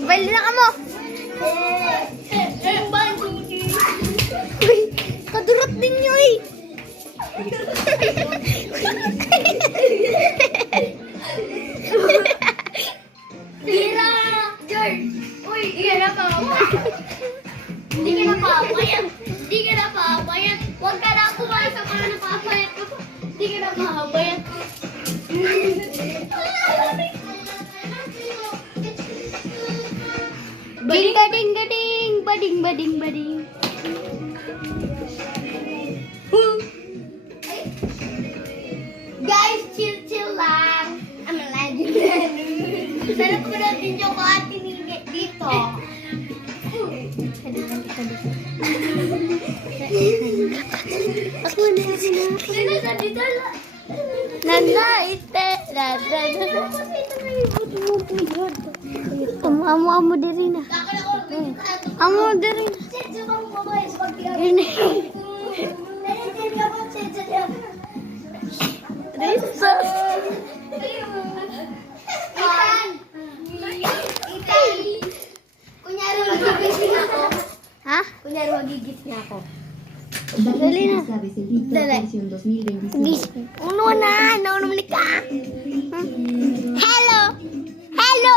Bali na ka mo. Uy, kadurot din nyo eh. Tira! George! Uy, hindi ka na papayat. Hindi ka na papayat. Hindi ka na papayat. Huwag ka na kumain sa mga napapayat ko. Hindi ka na papayat. Ding-ga-ding-ga-ding. Bading-bading-bading. Guys, chill lang. I'm a legend. Sana po natin yung ate dito. Ako na sila. Sino sa dito lang? Nanda, ite. Amo diri na. Amo diri na. Jesus. Kunyari magigising ako. Ha? Kunyari magigising ako. Dali na. Dali. Bis. Uno na. Nauno ni ka. Hello. Hello.